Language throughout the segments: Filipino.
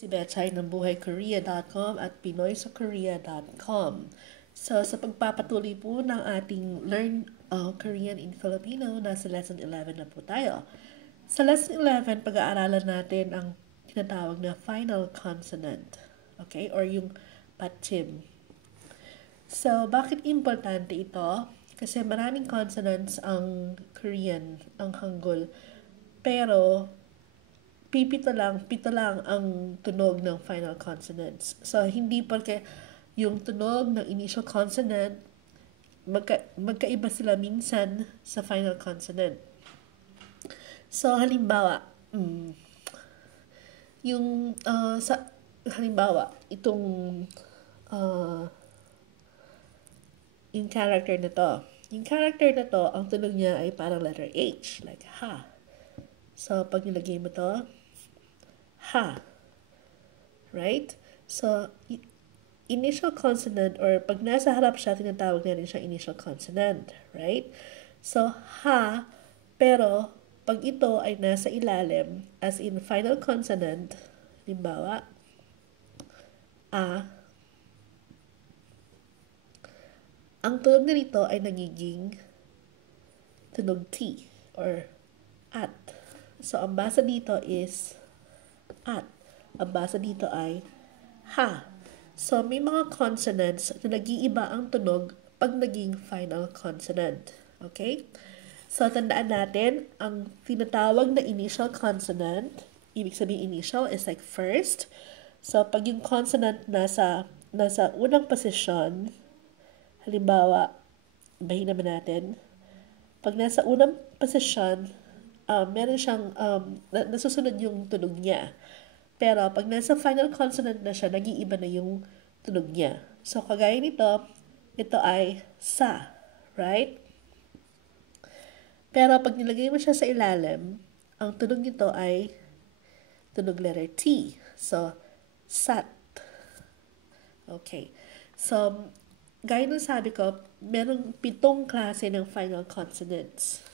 Si Betchay ng buhaykorea.com at pinoysakorea.com. So, sa pagpapatuloy po ng ating Learn Korean in Filipino, nasa Lesson 11 na po tayo. Sa Lesson 11, pag-aaralan natin ang tinatawag na final consonant. Okay? Or yung patchim. So, bakit importante ito? Kasi maraming consonants ang Korean, ang Hangul. Pero, pito lang ang tunog ng final consonants. So, hindi porque yung tunog ng initial consonant, magkaiba sila minsan sa final consonant. So, halimbawa, itong yung character na to. Yung character na to, ang tunog niya ay parang letter H, like ha. So, pag nilagay mo to, ha. Right? So, initial consonant or pag nasa harap siya, tinatawag natin siya initial consonant. Right? So, ha, pero pag ito ay nasa ilalim, as in final consonant, halimbawa, a, ang tunog na nito ay nagiging tunog T or at. So, ang basa dito is at. Ang basa dito ay ha. So, may mga consonants na nag-iiba ang tunog pag naging final consonant. Okay? So, tandaan natin, ang tinatawag na initial consonant, ibig sabihin initial is like first. So, pag yung consonant nasa unang posisyon, halimbawa, bahin naman natin, pag nasa unang posisyon, meron siyang, nasusunod yung tunog niya. Pero pag nasa final consonant na siya, nag-iiba na yung tunog niya. So, kagaya nito, ito ay sa, right? Pero pag nilagay mo siya sa ilalim, ang tunog nito ay tunog letter T. So, sat. Okay. So, gaya ng sabi ko, merong 7 klase ng final consonants.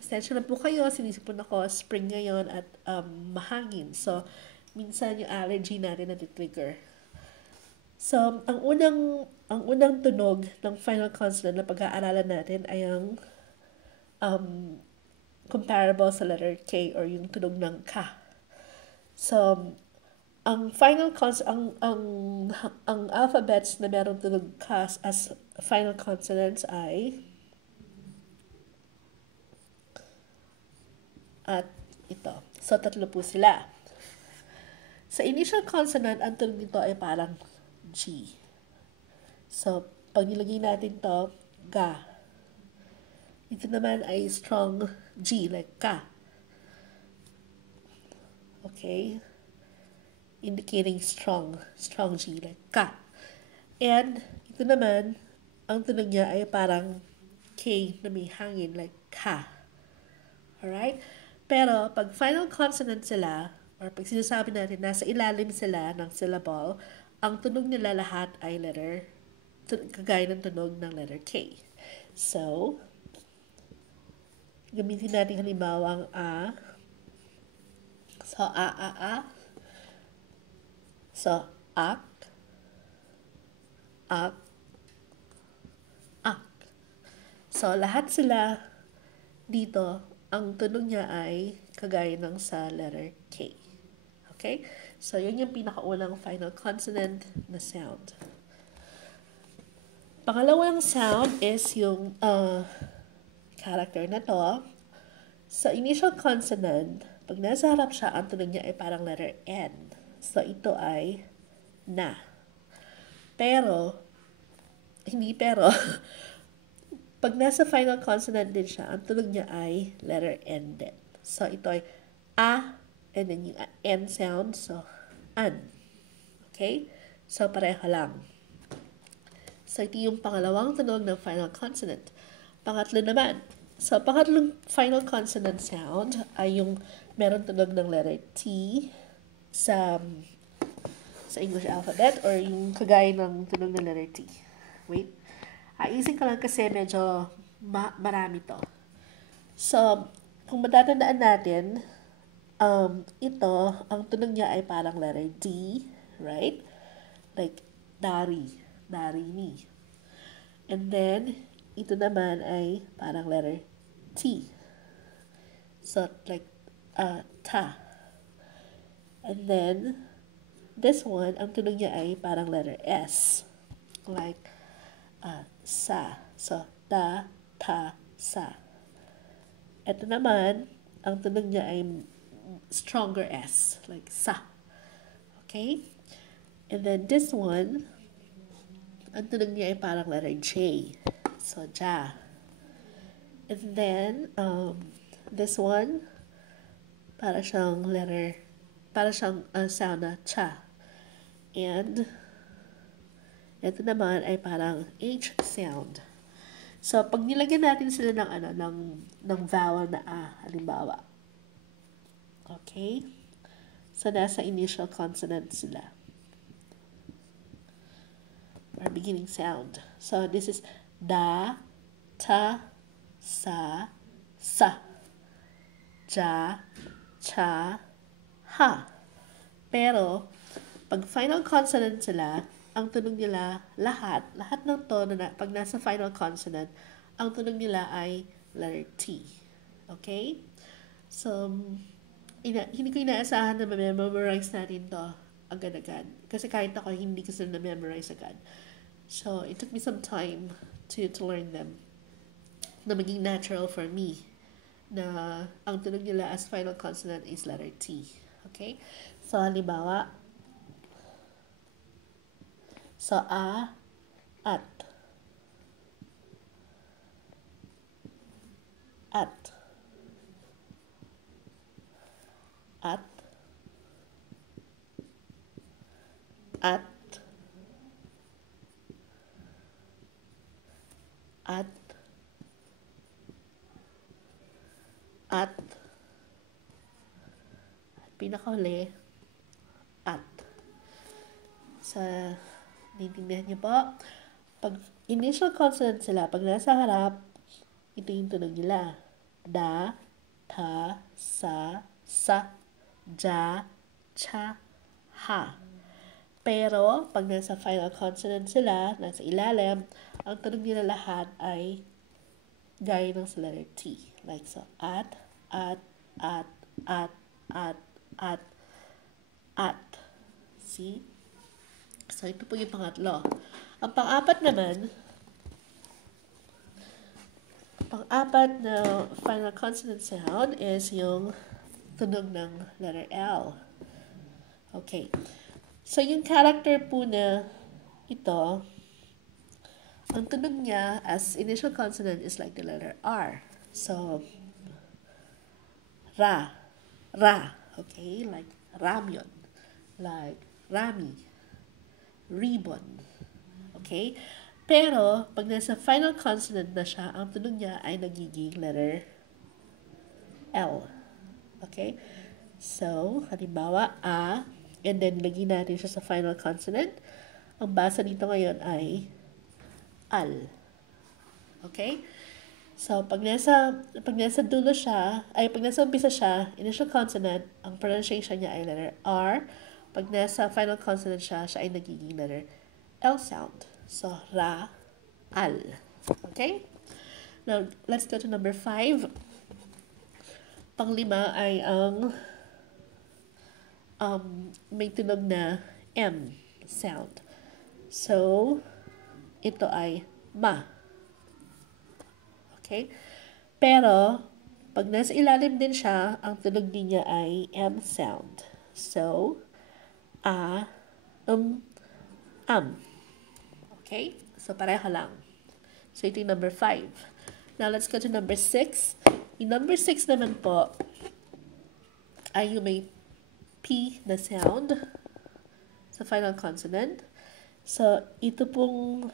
Pasensya na po kayo, sinisipon ako, spring ngayon at mahangin. So, minsan yung allergy natin natitrigger. So, ang unang tunog ng final consonant na pag-aaralan natin ay ang comparable sa letter K or yung tunog ng ka. So, ang final ang alphabets na merong tunog ka as final consonants ay at ito. So, 3 po sila. Sa initial consonant, ang tunog nito ay parang G. So, pag nilagay natin to, ga. Ito naman ay strong G, like ka. Okay? Indicating strong G, like ka. And, ito naman, ang tunog niya ay parang K na may hangin, like ka. Alright? Pero, pag final consonant sila, or pag sinasabi natin nasa ilalim sila ng syllable, ang tunog nila lahat ay kagaya ng tunog ng letter K. So, gamitin natin halimbawa ang a. So, a. So, ak. So, lahat sila dito, ang tunog niya ay kagaya ng sa letter K. Okay? So, yun yung pinakaunang final consonant na sound. Pangalawang sound is yung character na to. Sa initial consonant, pag nasa harap siya, ang tunog niya ay parang letter N. So, ito ay na. Hindi pero, pag nasa final consonant din siya, ang tunog niya ay letter N din. So, ito ay a, and then yung N sound, so, an. Okay? So, pareho lang. So, ito yung pangalawang tunog ng final consonant. Pangatlo naman. So, pangatlong final consonant sound ay yung meron tunog ng letter T sa English alphabet or yung kagaya ng tunog ng letter T. Wait. Ayusin ko lang kasi medyo marami to. So, kung matatandaan natin, ito, ang tunog niya ay parang letter D, right? Like, dari ni. And then, ito naman ay parang letter T. So, like, ta. And then, this one, ang tunog niya ay parang letter S. Like, sa. So, ta, ta, sa. Ito naman, ang tunog niya ay stronger S. Like, sa. Okay? And then, this one, ang tunog niya ay parang letter J. So, ja. And then, this one, para siyang sound na cha. And, ito naman ay parang H sound. So, pag nilagyan natin sila ng vowel na A, halimbawa. Okay? So, nasa initial consonant sila. Or beginning sound. So, this is da, ta, sa, ja, cha, ha. Pero, pag final consonant sila, ang tunog nila lahat ng tono na pag nasa final consonant, ang tunog nila ay letter T. Okay? So, hindi ko inaasahan na memorize natin to agad-agad. Kasi kahit ako, hindi ko sila na-memorize agad. So, it took me some time to learn them. Na maging natural for me na ang tunog nila as final consonant is letter T. Okay? So, halimbawa, so, a, at. At. At. At. At. At. Pinakahuli, at. Sa naiintindihan niyo po? Pag initial consonant sila, pag nasa harap, ito yung tunog nila. Da, ta, sa, ja, cha, ha. Pero, pag nasa final consonant sila, nasa ilalim, ang tunog nila lahat ay gaya ng sa letter T. Like so, at, at, at, at, at, at, at. See? So, ito po yung pangatlo. Ang pang-apat naman, pang-apat na final consonant sound is yung tunog ng letter L. Okay. So, yung character po na ito, ang tunog niya as initial consonant is like the letter R. So, ra. Okay? Like ramyon. Like rami. Ribbon. Okay? Pero, pag nasa final consonant na siya, ang tunog niya ay nagiging letter L. Okay? So, halimbawa, a, and then lagyan natin siya sa final consonant. Ang basa dito ngayon ay al. Okay? So, pag nasa dulo siya, pag nasa umpisa siya, initial consonant, ang pronunciation niya ay letter R. Pag nasa final consonant siya ay nagiging letter L sound. So, ra, al. Okay? Now, let's go to number 5. Panglima ay ang may tunog na M sound. So, ito ay ma. Okay? Pero, pag nasa ilalim din siya, ang tunog din niya ay M sound. So, a, am. Okay? So, pareho lang. So, ito yung number 5. Now, let's go to number 6. Yung number 6 naman po ay yung may P na sound sa final consonant. So, ito pong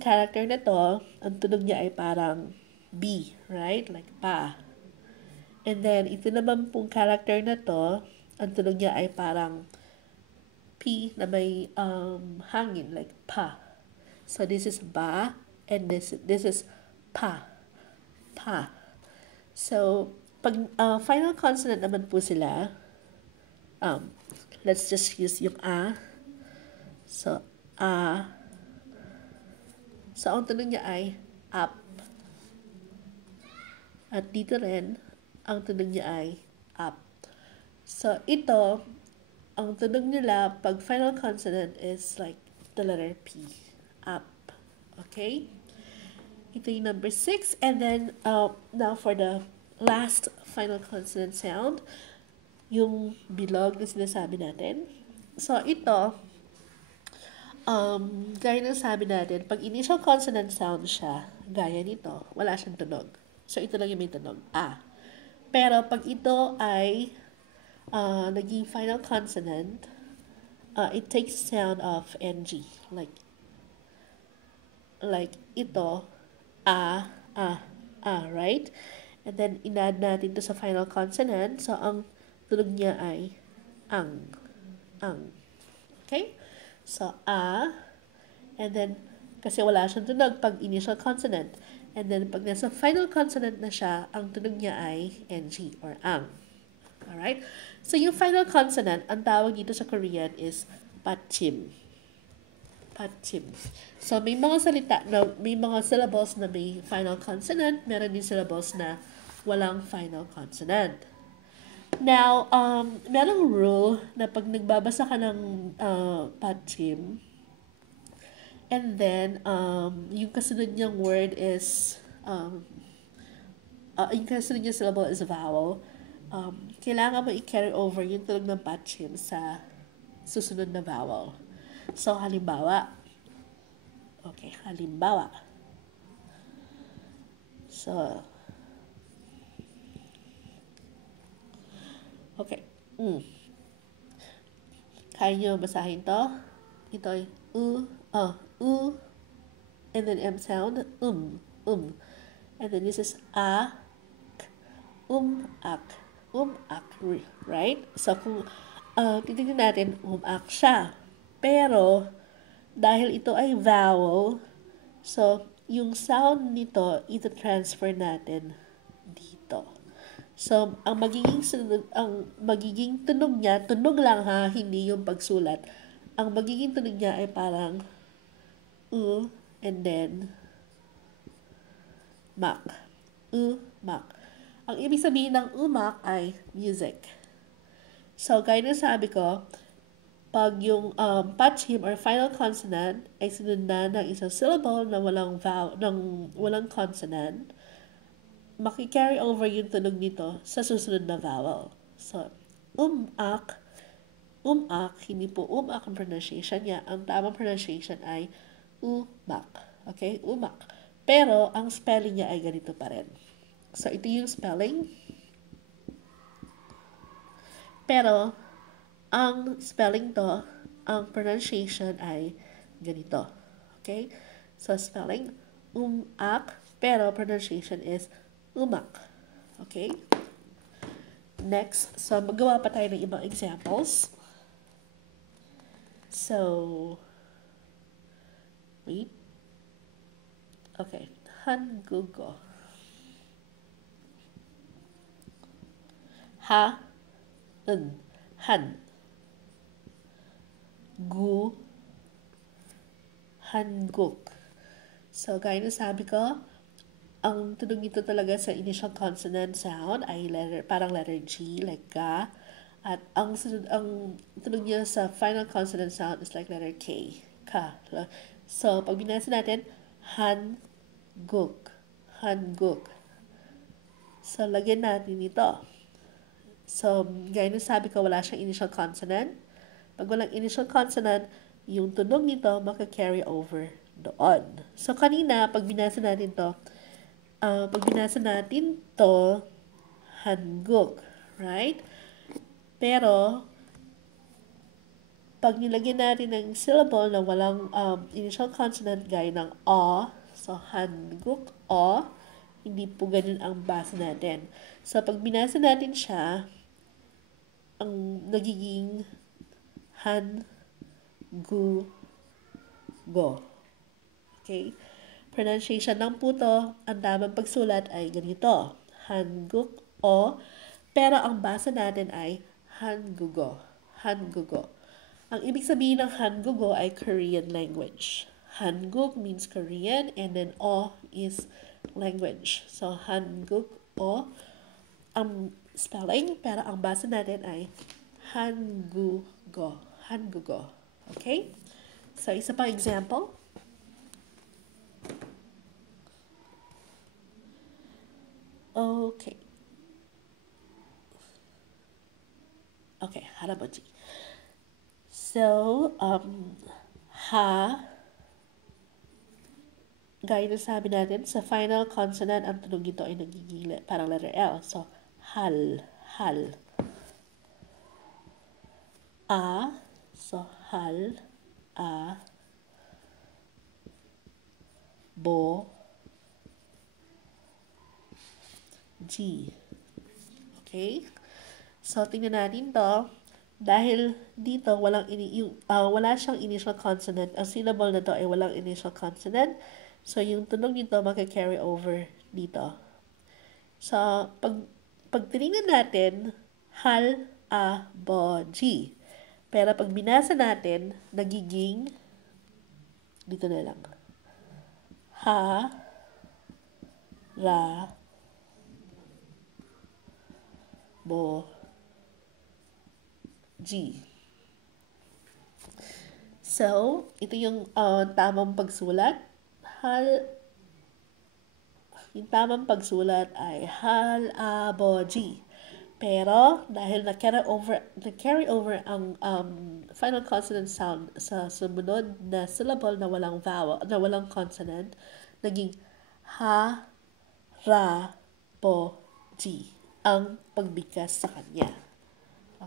character na to, ang tunog niya ay parang B, right? Like pa. And then, ito naman pong character na to, ang tunog niya ay parang P na may hangin, like pa. So, this is ba, and this is pa. Pa. So, Pag final consonant naman po sila, let's just use yung a. So, a. So, ang tunog niya ay up. At dito rin, ang tunog niya ay up. So, ito, ang tunog nila pag final consonant is like the letter P. Up. Okay? Ito yung number 6. And then, now for the last final consonant sound, yung bilog na sinasabi natin. So, ito, gaya ng sabi natin, pag initial consonant sound siya, gaya nito, wala siyang tunog. So, ito lang yung may tunog, a. Pero, pag ito ay naging final consonant, it takes sound of NG. Like ito, right? And then, inad natin to sa final consonant. So, ang tunog niya ay ang. Okay? So, and then, kasi wala siyang tunog pag initial consonant. And then, pag nasa final consonant na siya, ang tunog niya ay NG or ang. Alright? So, yung final consonant, ang tawag dito sa Korean is patchim. Patchim. So, may mga salita na, may mga syllables na may final consonant, meron din syllables na walang final consonant. Now, merong rule na pag nagbabasa ka ng patchim, and then, yung kasunod niyang word is, yung kasunod niyang syllable is vowel, kailangan mo i-carry over yung tunog ng patchim sa susunod na vowel. So, halimbawa, So, okay. Kaya nyo basahin to? Ito ay and then M sound, And then this is a, ak, right? So, kung titignan natin, ak siya. Pero, dahil ito ay vowel, so, yung sound nito, ito transfer natin dito. So, ang magiging tunog niya, tunog lang ha, hindi yung pagsulat. Ang magiging tunog niya ay parang and then mak. Mak. Ang ibig sabihin ng umak ay music. So, gaya na sabi ko, pag yung patchim or final consonant ay sinundan ng isang syllable na walang consonant, maki-carry over yung tunog nito sa susunod na vowel. So, hindi po umak ang pronunciation niya. Ang tamang pronunciation ay umak. Okay? Umak. Pero, ang spelling niya ay ganito pa rin. So, ito yung spelling. Pero, ang spelling to, ang pronunciation ay ganito. Okay? So, spelling, umak, pero pronunciation is umak. Okay? Next, so magawa pa tayo ng ibang examples. So, wait. Okay. Hangugo. Han. Gu. Hanguk. So, gaya na sabi ko, ang tunog nito talaga sa initial consonant sound ay parang letter G, like ga. At ang tunog niya sa final consonant sound is like letter K, ka. So, pag binasa natin, hanguk. So, lagyan natin ito. So, gaya na sabi ko, wala siyang initial consonant. Pag walang initial consonant, yung tunog nito maka-carry over doon. So, kanina, pag binasa natin to, hanguk, right? Pero, pag nilagyan natin ng syllable na walang initial consonant gaya ng o, so hanguk, o, hindi po ganun ang basa natin. So, pag binasa natin siya, ang nagiging han-gu-go. Okay? Pronunciation ng puto, ang tamang pagsulat ay ganito. Hanguk o, pero ang basa natin ay Hangugo. Hangugo. Ang ibig sabihin ng Hangugo ay Korean language. Hanguk means Korean and then o is language. So, Hanguk o ang spelling, pero ang basa natin ay Hangugo. Hangugo. Okay? So, isa pang example. Okay. Okay, haraboji. So, gaya na sabi natin, sa final consonant, ang tunog nito ay nagiging parang letter L. So, hal, hal. A, so hal, a, bo, G. Okay? So, tingnan natin to. Dahil dito, wala siyang initial consonant. Ang syllable na to ay walang initial consonant. So, yung tunog nito magka-carry over dito. So, pag tinignan natin, hal, a, bo, G. Pero pag binasa natin, nagiging, dito na lang. Ha, ra, bo, G. So, ito yung tamang pagsulat. Yung tamang pagsulat ay hal, a, bo, G. Pero, dahil na-carry over ang final consonant sound sa sumunod na syllable na walang vowel, na walang consonant, naging ha, ra, bo, G ang pagbigkas sa kanya.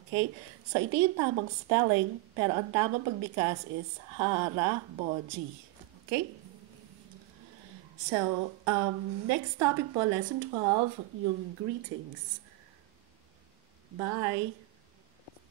Okay? So, ito yung tamang spelling, pero ang tamang pagbigkas is haraboji. Okay? So, next topic po, lesson 12, yung greetings. Bye!